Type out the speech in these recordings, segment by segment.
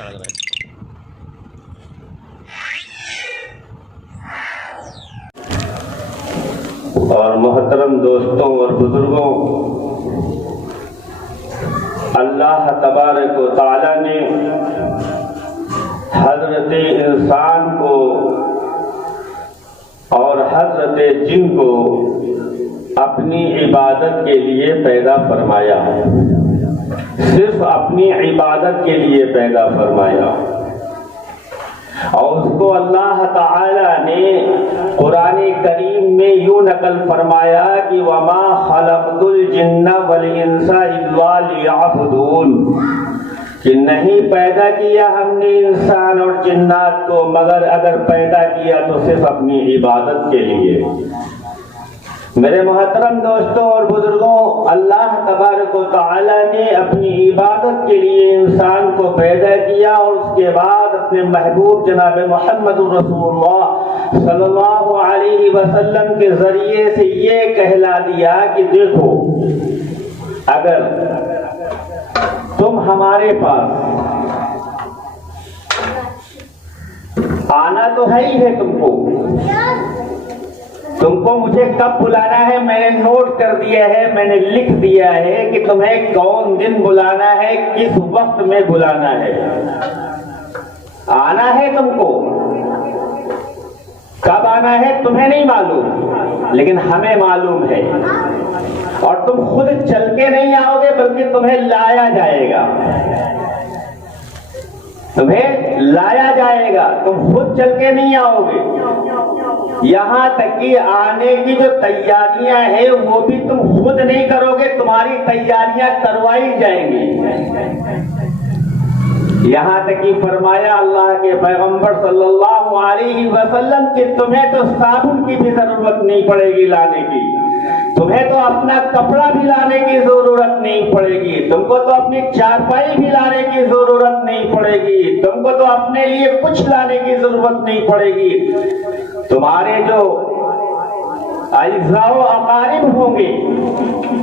اچھا لگ رہا ہے. اور محترم دوستوں اور بزرگوں، اللہ تبارک و تعالی نے حضرت انسان کو اور حضرت جن کو اپنی عبادت کے لیے پیدا فرمایا، صرف اپنی عبادت کے لیے پیدا فرمایا. اور اس کو اللہ تعالی نے قرآن کریم میں یوں نقل فرمایا کہ وَمَا خَلَقْتُ الْجِنَّ وَالْإِنسَ إِلَّا لِيَعْبُدُونَ، کہ نہیں پیدا کیا ہم نے انسان اور جنات کو مگر اگر پیدا کیا تو صرف اپنی عبادت کے لیے. میرے محترم دوستوں اور بزرگوں، اللہ تبارک و تعالی نے اپنی عبادت کے لیے انسان کو پیدا کیا اور اس کے بعد اپنے محبوب جناب محمد رسول اللہ صلی اللہ علیہ وسلم کے ذریعے سے یہ کہلا دیا کہ دیکھو، اگر تم ہمارے پاس آنا تو ہے ہی ہے، تم کو مجھے کب بلانا ہے میں نے نوٹ کر دیا ہے، میں نے لکھ دیا ہے کہ تمہیں کون دن بلانا ہے، کس وقت میں بلانا ہے. آنا ہے تم کو، کب آنا ہے تمہیں نہیں معلوم لیکن ہمیں معلوم ہے. اور تم خود چل کے نہیں آؤ گے بلکہ تمہیں لایا جائے گا، تمہیں لایا جائے گا، تم خود چل کے نہیں آؤ گے. یہاں تک کہ آنے کی جو تیاریاں ہیں وہ بھی تم خود نہیں کرو گے، تمہاری تیاریاں کروائی جائیں گی. یہاں تک کہ فرمایا اللہ کے پیغمبر صلی اللہ علیہ وسلم کہ تمہیں تو صابن کی بھی ضرورت نہیں پڑے گی لانے کی، تمہیں تو اپنا کپڑا بھی لانے کی ضرورت نہیں پڑے گی، تم کو تو اپنی چارپائی بھی لانے کی ضرورت نہیں پڑے گی، تم کو تو اپنے لیے کچھ لانے کی ضرورت نہیں پڑے گی. تمہارے جو اعزاء و اقارب ہوں گے،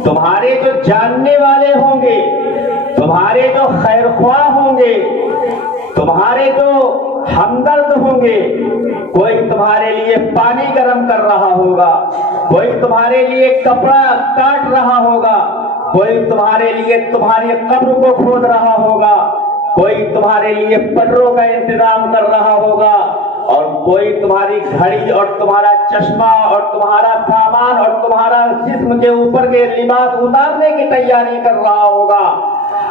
تمہارے جو جاننے والے ہوں گے، تمہارے جو خیر خواہ ہوں گے، تمہارے جو ہمدرد ہوں گے، کوئی تمہارے لیے پانی گرم کر رہا ہوگا، کوئی تمہارے لیے کپڑا کاٹ رہا ہوگا، کوئی تمہارے لیے تمہاری قبر کو کھود رہا ہوگا، کوئی تمہارے لیے پٹروں کا انتظام کر رہا ہوگا، اور کوئی تمہاری گھڑی اور تمہارا چشمہ اور تمہارا سامان اور تمہارا جسم کے اوپر کے لباس اتارنے کی تیاری کر رہا ہوگا.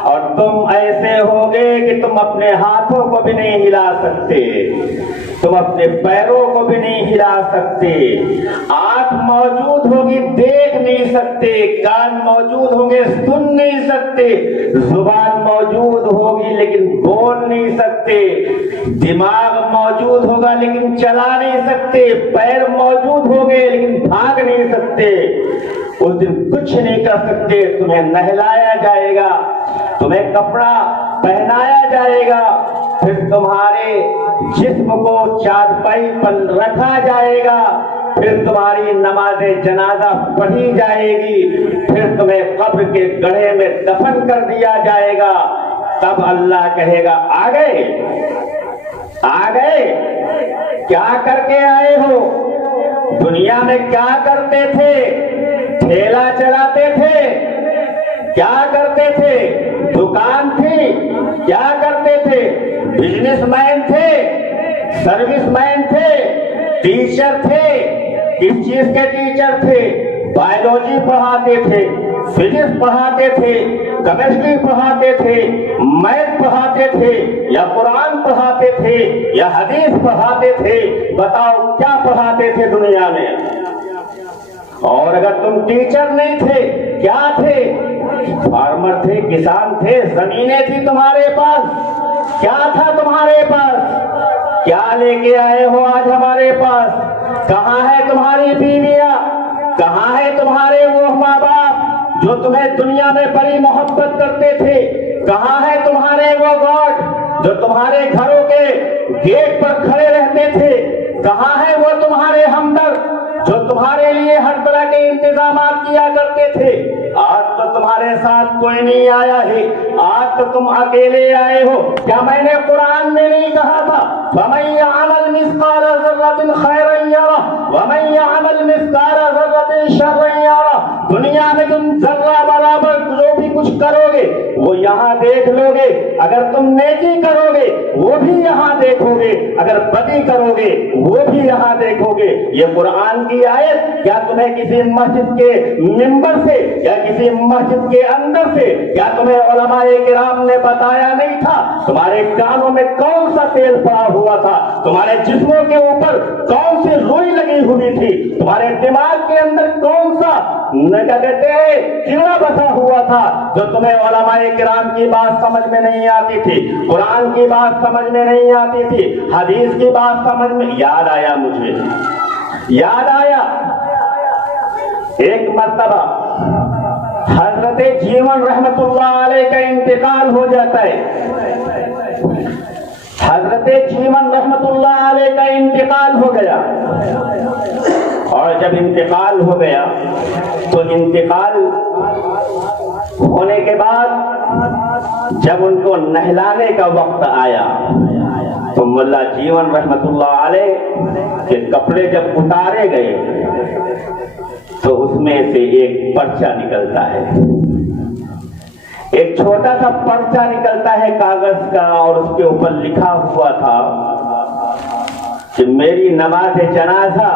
اور تم ایسے ہوگے کہ تم اپنے ہاتھوں کو بھی نہیں ہلا سکتے، تم اپنے پیروں کو بھی نہیں ہلا سکتے، آنکھ موجود ہوگی دیکھ نہیں سکتے، کان موجود ہوں گے سن نہیں سکتے، زبان موجود ہوگی لیکن بول نہیں سکتے، دماغ موجود ہوگا لیکن چلا نہیں سکتے، پیر موجود ہوں گے لیکن بھاگ نہیں سکتے. اس دن کچھ نہیں کر سکتے. تمہیں نہلایا جائے گا، تمہیں کپڑا پہنایا جائے گا، پھر تمہارے جسم کو چارپائی پر رکھا جائے گا، پھر تمہاری نماز جنازہ پڑھی جائے گی، پھر تمہیں قبر کے گڑھے میں دفن کر دیا جائے گا. تب اللہ کہے گا آ گئے، آ گئے، کیا کر کے آئے ہو؟ دنیا میں کیا کرتے تھے؟ ٹھیلا چلاتے تھے؟ کیا کرتے تھے؟ دکان تھی؟ کیا کرتے تھے؟ بزنس مین تھے؟ سروس مین تھے؟ ٹیچر تھے؟ کس چیز کے ٹیچر تھے؟ بایولوجی پڑھاتے تھے، فزکس پڑھاتے تھے، کیمسٹری پڑھاتے تھے، میتھ پڑھاتے تھے، یا قرآن پڑھاتے تھے، یا حدیث پڑھاتے تھے؟ بتاؤ کیا پڑھاتے تھے دنیا میں؟ اور اگر تم ٹیچر نہیں تھے کیا تھے؟ فارمر تھے، کسان تھے، زمینیں تھی تمہارے پاس، کیا تھا تمہارے پاس؟ کیا لے کے آئے ہو آج ہمارے پاس؟ کہاں ہے تمہاری بیویاں؟ کہاں ہے تمہارے وہ ماں باپ جو تمہیں دنیا میں بڑی محبت کرتے تھے؟ کہاں ہے تمہارے وہ گاڈ جو تمہارے گھروں کے گیٹ پر کھڑے رہتے تھے؟ کہاں ہے وہ تمہارے ہمدرد جو تمہارے لیے ہر طرح کے انتظامات کیا کرتے تھے؟ آج تو تمہارے ساتھ کوئی نہیں آیا ہے، آج تو تم اکیلے آئے ہو۔ کیا میں نے قرآن میں نہیں کہا تھا فَمَن يَعْمَلْ مِثْقَالَ ذَرَّةٍ خَيْرًا يَرَهُ وَمَن يَعْمَلْ مِثْقَالَ ذَرَّةٍ شَرًّا يَرَهُ؟ دنیا میں تم ذرہ برابر جو بھی کچھ کرو گے وہ یہاں دیکھ لو گے، اگر تم نیکی کرو گے وہ بھی یہاں دیکھو گے، اگر بدی کرو گے وہ بھی یہاں دیکھو گے۔ یہ قرآن کی آیت کیا تمہیں کسی مسجد کے ممبر سے یا کسی مسجد کے اندر سے کیا تمہیں علماء کرام نے بتایا نہیں تھا؟ تمہارے کانوں میں کون سا تیل پڑا ہوا تھا؟ تمہارے جسموں کے اوپر کون سی روئی لگی ہوئی تھی؟ تمہارے دماغ کے اندر کون سا کیا کہتے ہیں کیڑا بسا ہوا تھا جو تمہیں علماء کرام کی بات سمجھ میں نہیں آتی تھی، قرآن کی بات سمجھ میں نہیں آتی تھی، حدیث کی بات سمجھ میں؟ یاد آیا مجھے، یاد آیا ایک مرتبہ حضرت جیون رحمت اللہ علیہ کا انتقال ہو جاتا ہے، حضرت جیون رحمت اللہ علیہ کا انتقال ہو گیا، اور جب انتقال ہو گیا تو انتقال ہونے کے بعد جب ان کو نہلانے کا وقت آیا تو ملا جیون رحمت اللہ علیہ کے کپڑے جب اتارے گئے تو اس میں سے ایک پرچہ نکلتا ہے، ایک چھوٹا سا پرچہ نکلتا ہے کاغذ کا، اور اس کے اوپر لکھا ہوا تھا کہ میری نماز جنازہ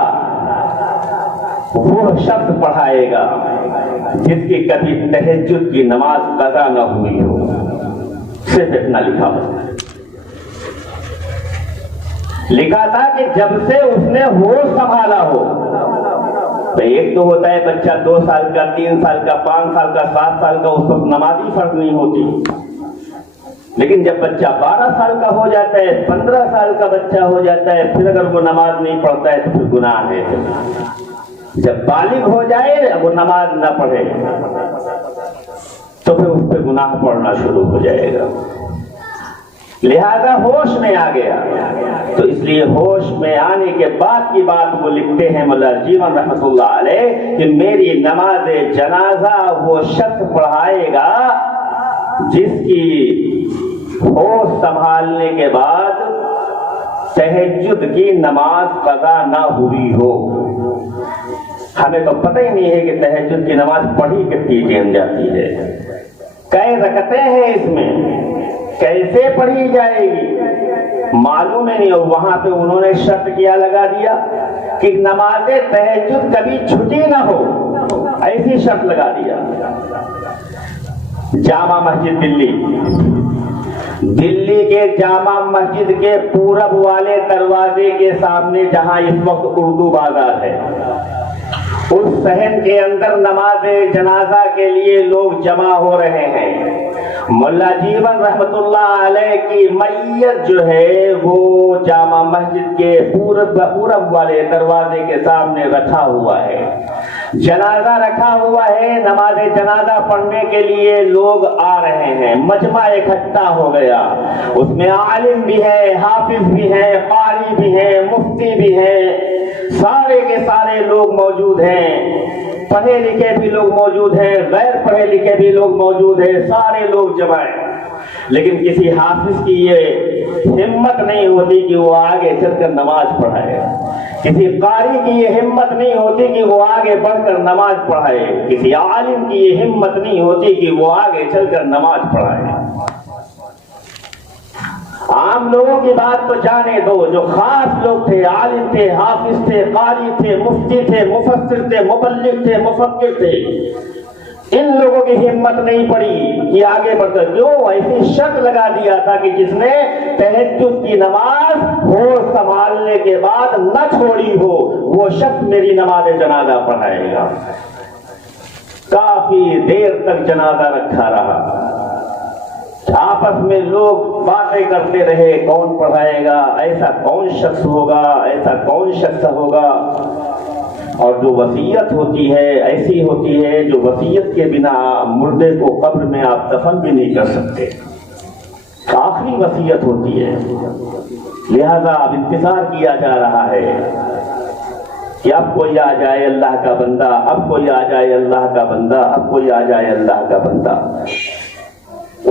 وہ شخص پڑھائے گا جس کی کبھی تہجد کی نماز قضا نہ ہوئی ہو۔ صرف اتنا لکھا ہوا لکھا تھا کہ جب سے اس نے ہوش سنبھالا ہو، ایک تو ہوتا ہے بچہ 2 سال کا، 3 سال کا، 5 سال کا، 7 سال کا، اس وقت نماز ہی فرض نہیں ہوتی، لیکن جب بچہ 12 سال کا ہو جاتا ہے، 15 سال کا بچہ ہو جاتا ہے، پھر اگر وہ نماز نہیں پڑھتا ہے تو پھر گناہ ہے۔ جب بالغ ہو جائے وہ نماز نہ پڑھے تو پھر اس پہ گناہ پڑنا شروع ہو جائے گا، لہذا ہوش میں آ گیا۔ تو اس لیے ہوش میں آنے کے بعد کی بات وہ لکھتے ہیں مولا جیون رحمت اللہ علیہ کہ میری نماز جنازہ وہ شخص پڑھائے گا جس کی ہوش سنبھالنے کے بعد تہجد کی نماز قضا نہ ہوئی ہو۔ ہمیں تو پتہ ہی نہیں ہے کہ تہجد کی نماز پڑھی کتنی ٹائم جاتی ہے، کئی رکعتیں ہیں اس میں، کیسے پڑھی جائے گی معلوم ہی نہیں، اور وہاں پہ انہوں نے شرط کیا لگا دیا کہ نماز تہجد کبھی چھٹی نہ ہو، ایسی شرط لگا دیا۔ جامع مسجد دلی کے جامع مسجد کے پورب والے دروازے کے سامنے جہاں اس وقت اردو بازار ہے، اس صحن کے اندر نماز جنازہ کے لیے لوگ جمع ہو رہے ہیں۔ مولا جیون رحمت اللہ علیہ کی میت جو ہے وہ جامع مسجد کے پورب والے دروازے کے سامنے رکھا ہوا ہے، جنازہ رکھا ہوا ہے، نماز جنازہ پڑھنے کے لیے لوگ آ رہے ہیں، مجمع اکٹھا ہو گیا، اس میں عالم بھی ہے، حافظ بھی ہے، قاری بھی ہے، مفتی بھی ہے، سارے کے سارے لوگ موجود ہیں، پڑھے لکھے بھی لوگ موجود ہیں، غیر پڑھے لکھے بھی لوگ موجود ہیں، سارے لوگ جمع ہیں۔ لیکن کسی حافظ کی یہ ہمت نہیں ہوتی کہ وہ آگے چل کر نماز پڑھائے، کسی قاری کی یہ ہمت نہیں ہوتی کہ وہ آگے بڑھ کر نماز پڑھائے، کسی عالم کی یہ ہمت نہیں ہوتی کہ وہ آگے چل کر نماز پڑھائے۔ عام لوگوں کی بات تو جانے دو، جو خاص لوگ تھے، عالم تھے، حافظ تھے، قاری تھے، مفتی تھے، مفسر تھے، مبلغ تھے، مفکر تھے، ان لوگوں کی ہمت نہیں پڑی کہ آگے بڑھ کر، جو ایسی شرط لگا دیا تھا کہ جس نے تہجد کی نماز ہوش سنبھالنے کے بعد نہ چھوڑی ہو وہ شخص میری نماز جنازہ پڑھائے گا۔ کافی دیر تک جنازہ رکھا رہا، آپس میں لوگ باتیں کرتے رہے، کون پڑھائے گا، ایسا کون شخص ہوگا، ایسا کون شخص ہوگا۔ اور جو وصیت ہوتی ہے ایسی ہوتی ہے جو وصیت کے بنا مردے کو قبر میں آپ دفن بھی نہیں کر سکتے، آخری وصیت ہوتی ہے، لہذا اب انتظار کیا جا رہا ہے کہ اب کوئی آ جائے اللہ کا بندہ، اب کوئی آ جائے اللہ کا بندہ، اب کوئی آ جائے اللہ کا بندہ۔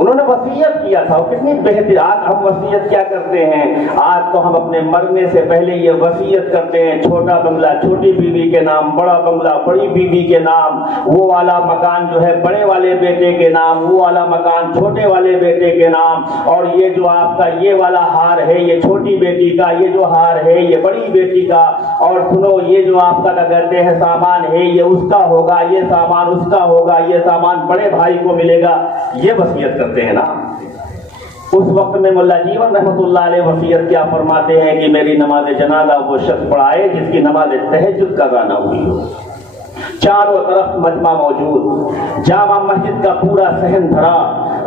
انہوں نے وصیت کیا تھا، کتنی بہتر۔ آج ہم وصیت کیا کرتے ہیں؟ آج تو ہم اپنے مرنے سے پہلے یہ وصیت کرتے ہیں، چھوٹا بنگلہ چھوٹی بیوی کے نام، بڑا بنگلہ بڑی بیوی کے نام، وہ والا مکان جو ہے بڑے والے بیٹے کے نام، وہ والا مکان چھوٹے والے بیٹے کے نام، اور یہ جو آپ کا یہ والا ہار ہے یہ چھوٹی بیٹی کا، یہ جو ہار ہے یہ بڑی بیٹی کا، اور سنو یہ جو آپ کا کہتے ہیں سامان ہے یہ اس کا ہوگا، یہ سامان اس کا ہوگا، یہ سامان بڑے بھائی کو ملے گا، یہ وصیت کرتے ہیں نا۔ اس وقت میں مولا جیون رحمۃ اللہ علیہ وصیت کیا فرماتے ہیں کہ میری نماز جنازہ وہ شخص پڑھائے جس کی نماز تہجد قضا نہ ہوئی ہو۔ چاروں طرف مجمع موجود، جامع مسجد کا پورا صحن بھرا،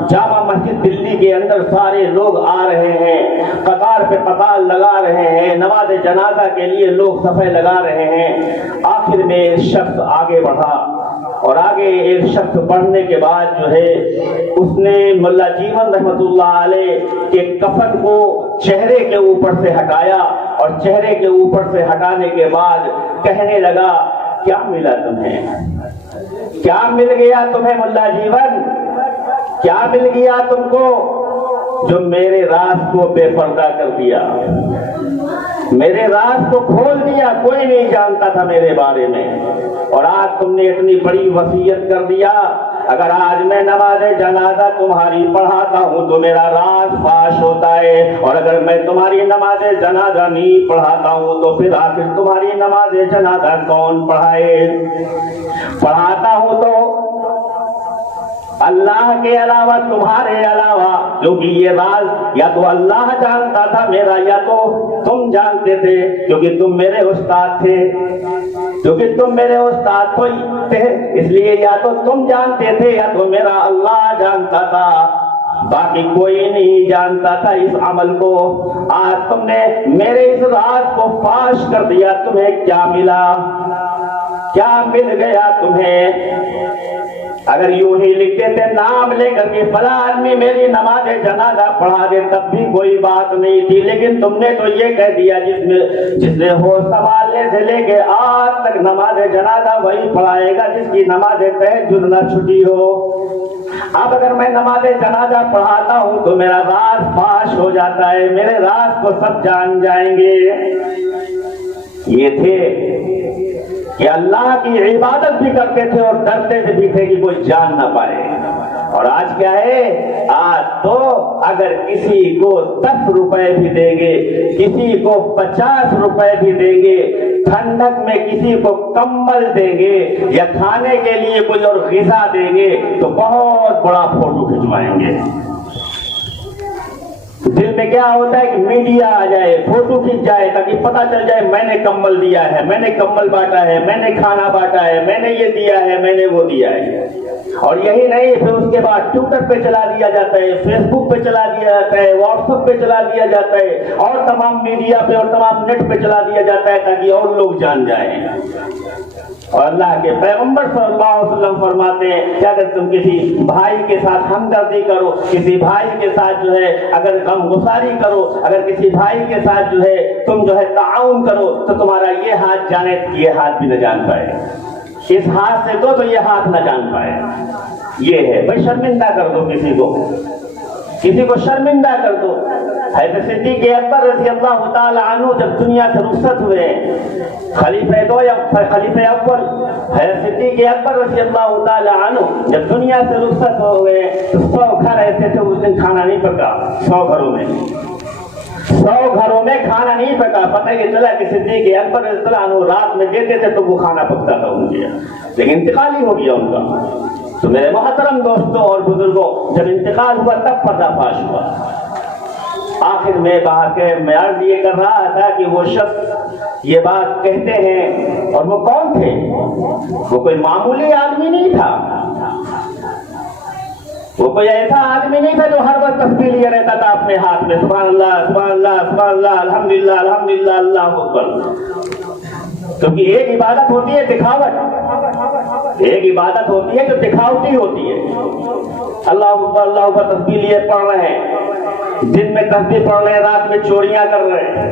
جامع مسجد دلی کے اندر سارے لوگ آ رہے ہیں، قطار پہ قطار لگا رہے ہیں، نماز جنازہ کے لیے لوگ صفیں لگا رہے ہیں۔ آخر میں ایک شخص آگے بڑھا، اور آگے ایک شخص بڑھنے کے بعد جو ہے اس نے مولا جیون رحمۃ اللہ علیہ کے کفن کو چہرے کے اوپر سے ہٹایا، اور چہرے کے اوپر سے ہٹانے کے بعد کہنے لگا کیا ملا تمہیں؟ کیا مل گیا تمہیں مولا جیون؟ کیا مل گیا تم کو جو میرے راز کو بے پردہ کر دیا، میرے راز کو کھول دیا؟ کوئی نہیں جانتا تھا میرے بارے میں، اور آج تم نے اتنی بڑی وصیت کر دیا۔ اگر آج میں نماز جنازہ تمہاری پڑھاتا ہوں تو میرا راز فاش ہوتا ہے، اور اگر میں تمہاری نماز جنازہ نہیں پڑھاتا ہوں تو پھر آخر تمہاری نماز جنازہ کون پڑھائے؟ پڑھاتا ہوں تو اللہ کے علاوہ، تمہارے علاوہ، کیونکہ یہ راز یا تو اللہ جانتا تھا میرا یا تو تم جانتے تھے، کیونکہ تم میرے استاد تھے، کیونکہ تم میرے استاد تھے، اس لیے یا تو تم جانتے تھے یا تو میرا اللہ جانتا تھا، باقی کوئی نہیں جانتا تھا اس عمل کو۔ آج تم نے میرے اس راز کو فاش کر دیا، تمہیں کیا ملا؟ کیا مل گیا تمہیں؟ اگر یوں ہی لکھتے تھے نام لے کر کے فلاں آدمی میری نماز جنازہ پڑھا دے تب بھی کوئی بات نہیں تھی، لیکن تم نے تو یہ کہہ دیا جس نے ہو سنبھالنے سے لے کے آج تک نماز جنازہ وہی پڑھائے گا جس کی نماز تہجد نہ چھٹی ہو۔ اب اگر میں نماز جنازہ پڑھاتا ہوں تو میرا راز فاش ہو جاتا ہے، میرے راز کو سب جان جائیں گے۔ یہ تھے کہ اللہ کی عبادت بھی کرتے تھے اور ڈرتے بھی تھے کہ کوئی جان نہ پائے۔ اور آج کیا ہے؟ آج تو اگر کسی کو 10 روپے بھی دیں گے، کسی کو 50 روپے بھی دیں گے، ٹھنڈک میں کسی کو کمبل دیں گے یا کھانے کے لیے کوئی اور غذا دیں گے تو بہت بڑا فوٹو کھنچوائیں گے۔ دل میں کیا ہوتا ہے کہ میڈیا آ جائے، فوٹو کھینچ جائے تاکہ پتہ چل جائے میں نے کمبل دیا ہے، میں نے کمبل بانٹا ہے، میں نے کھانا بانٹا ہے، میں نے یہ دیا ہے، میں نے وہ دیا ہے۔ اور یہی نہیں، پھر اس کے بعد ٹویٹر پہ چلا دیا جاتا ہے، فیس بک پہ چلا دیا جاتا ہے، واٹس ایپ پہ چلا دیا جاتا ہے، اور تمام میڈیا پہ اور تمام نیٹ پہ چلا دیا جاتا ہے تاکہ اور لوگ جان جائیں۔ اور اللہ کے پیغمبر صلی اللہ علیہ وسلم فرماتے ہیں کہ اگر تم کسی بھائی کے ساتھ ہمدردی کرو، کسی بھائی کے ساتھ جو ہے اگر غم گساری کرو، اگر کسی بھائی کے ساتھ جو ہے تم جو ہے تعاون کرو تو تمہارا یہ ہاتھ جانے یہ ہاتھ بھی نہ جان پائے، اس ہاتھ سے دو تو یہ ہاتھ نہ جان پائے۔ یہ ہے بھائی، شرمندہ کر دو کسی کو شرمندہ کر دو۔ حضرت صدیق اکبر رضی اللہ تعالی عنہ جب دنیا سے رخصت ہوئے، خلیفہ اول حضرت صدیق اکبر رضی اللہ تعالی عنہ جب دنیا سے رخصت ہوئے تو 100 گھر ایسے تھے اس دن کھانا نہیں پکا، 100 گھروں میں کھانا نہیں پکا۔ پتہ یہ چلا کہ صدیق اکبر رضی اللہ عنہ رات میں دیتے تھے تو وہ کھانا پکتا تھا ان کے، لیکن انتقال ہی ہو گیا ان کا۔ تو میرے محترم دوستوں اور بزرگوں، جب انتقال ہوا تب پردہ فاش ہوا۔ آخر میں میں عرض یہ کر رہا تھا کہ وہ شخص یہ بات کہتے ہیں، اور وہ کون تھے؟ وہ کوئی معمولی آدمی نہیں تھا، وہ کوئی ایسا آدمی نہیں تھا جو ہر وقت تسبیح لیے رہتا تھا اپنے ہاتھ میں، سبحان اللہ سبحان اللہ سبحان اللہ الحمدللہ الحمدللہ اللہ اکبر۔ کیونکہ ایک عبادت ہوتی ہے دکھاوٹ، ایک عبادت ہوتی ہے جو دکھاوٹی ہوتی ہے۔ اللہ اکبر تسبیح لیے پڑھ رہے ہیں، دن میں تسبیح پڑھ رہے ہیں، رات میں چوریاں کر رہے ہیں،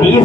30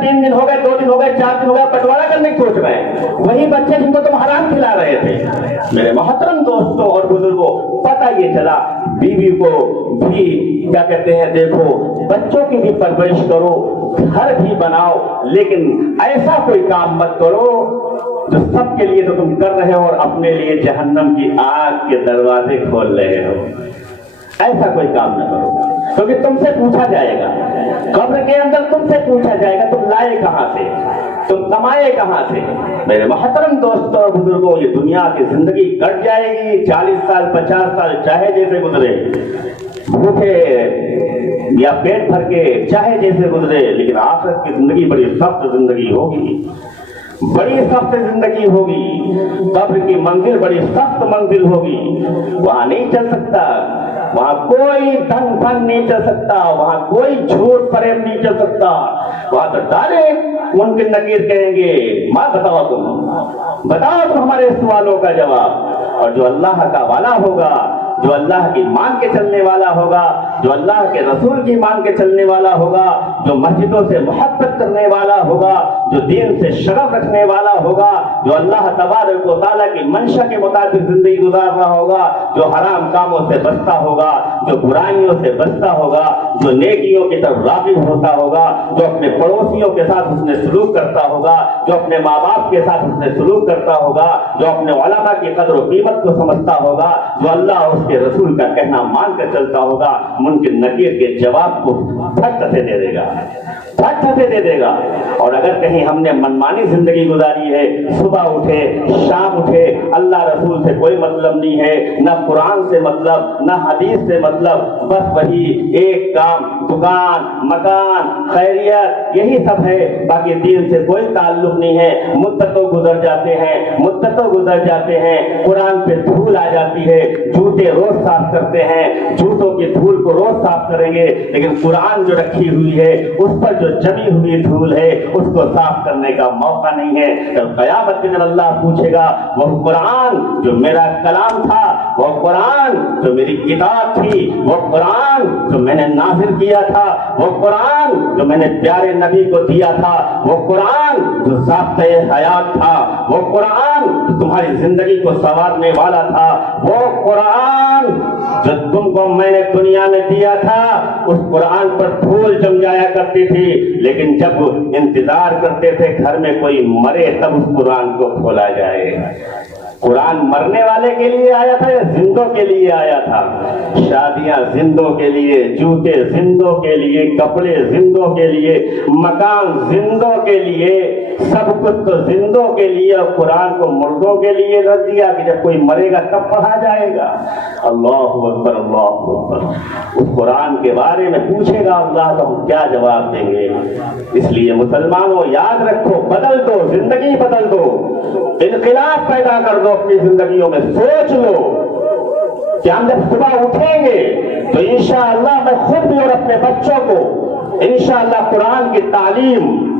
3 دن ہو گئے 2 دن ہو گئے 4 دن ہو گئے بٹوارا کرنے کی سوچ رہے ہیں، وہی بچے جن کو تم حرام کھلا رہے تھے۔ میرے محترم دوستوں اور بزرگوں، پتہ یہ چلا بیوی کو بھی کیا کہتے ہیں، دیکھو بچوں کی بھی پرورش کرو، گھر بھی بناؤ، لیکن ایسا کوئی کام مت کرو جو سب کے لیے تو تم کر رہے ہو اور اپنے لیے جہنم کی آگ کے دروازے کھول رہے ہو۔ ایسا کوئی کام نہ کرو، کیونکہ تم سے پوچھا جائے گا، قبر کے اندر تم سے پوچھا جائے گا تم لائے کہاں سے، تم کمائے کہاں سے۔ میرے محترم دوستوں اور بزرگوں، یہ دنیا کی زندگی کٹ جائے گی، 40 سال 50 سال چاہے جیسے گزرے، بھوکے یا پیٹ بھر کے چاہے جیسے گزرے، لیکن آخرت کی زندگی بڑی سخت زندگی ہوگی، بڑی سخت زندگی ہوگی۔ قبر کی منزل بڑی سخت منزل ہوگی، وہاں نہیں چل سکتا، وہاں کوئی دھن فن نہیں چل سکتا، وہاں کوئی جھوٹ فریب نہیں چل سکتا، وہاں تو ڈائریکٹ منکر نکیر کہیں گے ماں بتاؤ تم ہمارے سوالوں کا جواب۔ اور جو اللہ کا والا ہوگا، جو اللہ کی مان کے چلنے والا ہوگا، جو اللہ کے رسول کی مان کے چلنے والا ہوگا، جو مسجدوں سے محبت کرنے والا ہوگا، جو دین سے شغف رکھنے والا ہوگا، جو اللہ تبارک و تعالیٰ کی منشا کے مطابق زندگی گزار رہا ہوگا، جو حرام کاموں سے بچتا ہوگا، جو برائیوں سے بچتا ہوگا، جو نیکیوں کی طرف راغب ہوتا ہوگا، جو اپنے پڑوسیوں کے ساتھ حسن سلوک کرتا ہوگا، جو اپنے ماں باپ کے ساتھ حسن سلوک کرتا ہوگا، جو اپنے علماء کی قدر و قیمت کو سمجھتا ہوگا، جو اللہ اس کے رسول کا کہنا مان کر چلتا ہوگا، منکر نکیر کے جواب کو پھٹ سے دے دے گا، پھٹ سے دے دے گا۔ اور اگر کہیں ہم نے منمانی زندگی گزاری ہے، صبح اٹھے شام اٹھے، اللہ رسول سے کوئی مطلب نہیں ہے، نہ قرآن سے مطلب نہ حدیث سے مطلب، بس وہی ایک کام، دکان مکان خیریت یہی سب ہے، باقی دین سے کوئی تعلق نہیں ہے۔ مدتوں گزر جاتے ہیں، مدتوں گزر جاتے ہیں، قرآن پہ دھول آ جاتی ہے، جوتے روز صاف کرتے ہیں، جوتوں کی دھول کو روز صاف کریں گے، لیکن قرآن جو رکھی ہوئی ہے اس پر جو جمی ہوئی دھول ہے اس کو صاف کرنے کا موقع نہیں ہے۔ جب قیامت کے دن اللہ پوچھے گا وہ قرآن جو میرا کلام تھا، وہ قرآن جو میری کتاب تھی، وہ قرآن جو میں نے نازل کیا تھا، وہ قرآن جو میں نے پیارے نبی کو دیا تھا، وہ قرآن جو ضابطۂ حیات تھا، وہ قرآن جو تمہاری زندگی کو سنوارنے والا تھا، وہ قرآن جو تم کو میں نے دنیا میں دیا تھا، اس قرآن پر دھول جم جایا کرتی تھی، لیکن جب انتظار کرتے تھے گھر میں کوئی مرے تب اس قرآن کو کھولا جائے۔ قرآن مرنے والے کے لیے آیا تھا یا زندوں کے لیے آیا تھا؟ شادیاں زندوں کے لیے، جوتے زندوں کے لیے، کپڑے زندوں کے لیے، مکان زندوں کے لیے، سب کچھ تو زندوں کے لیے، اور قرآن کو مردوں کے لیے رکھ دیا کہ جب کوئی مرے گا تب پڑھا جائے گا۔ اللہ اکبر اللہ اکبر۔ اس قرآن کے بارے میں پوچھے گا اللہ تو ہم کیا جواب دیں گے؟ اس لیے مسلمانوں یاد رکھو، بدل دو، زندگی بدل دو، انقلاب پیدا کر دو اپنی زندگیوں میں۔ سوچ لو کہ ہم جب صبح اٹھیں گے تو انشاءاللہ میں خود بھی اور اپنے بچوں کو انشاءاللہ قرآن کی تعلیم،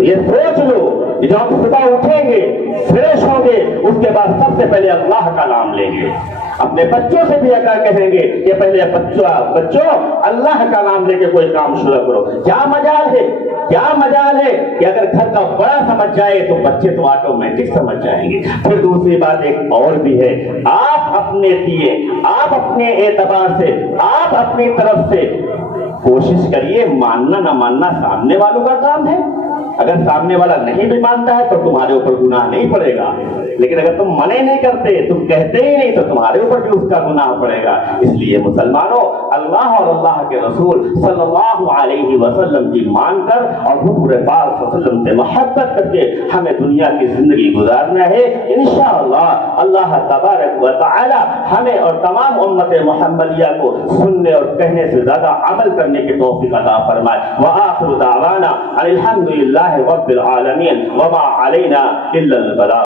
یہ سوچ لو کہ جب ہم صبح اٹھیں گے فریش ہوں گے اس کے بعد سب سے پہلے اللہ کا نام لیں گے، اپنے بچوں سے بھی کہیں گے کہ پہلے بچوں اللہ کا نام لے کے کوئی کام شروع کرو۔ کیا مجال ہے، کیا مجال ہے کہ اگر گھر کا بڑا سمجھ جائے تو بچے تو آٹومیٹک سمجھ جائیں گے۔ پھر دوسری بات ایک اور بھی ہے، آپ اپنے دیے، آپ اپنے اعتبار سے، آپ اپنی طرف سے کوشش کریے، ماننا نہ ماننا سامنے والوں کا کام ہے۔ اگر سامنے والا نہیں بھی مانتا ہے تو تمہارے اوپر گناہ نہیں پڑے گا، لیکن اگر تم منع نہیں کرتے، تم کہتے ہی نہیں، تو تمہارے اوپر بھی اس کا گناہ پڑے گا۔ اس لیے مسلمانوں اللہ اور اللہ کے رسول صلی اللہ علیہ وسلم کی مان کر اور حضور پاک صلی اللہ علیہ وسلم سے محبت کر کے ہمیں دنیا کی زندگی گزارنا ہے۔ انشاءاللہ اللہ تبارک و تعالی ہمیں اور تمام امت محمدیہ کو سننے اور کہنے سے زیادہ عمل کرنے کی توفیق عطا فرمائے۔ وآخر دعوانا الحمدللہ رب العالمین وما علینا الا البلاغ۔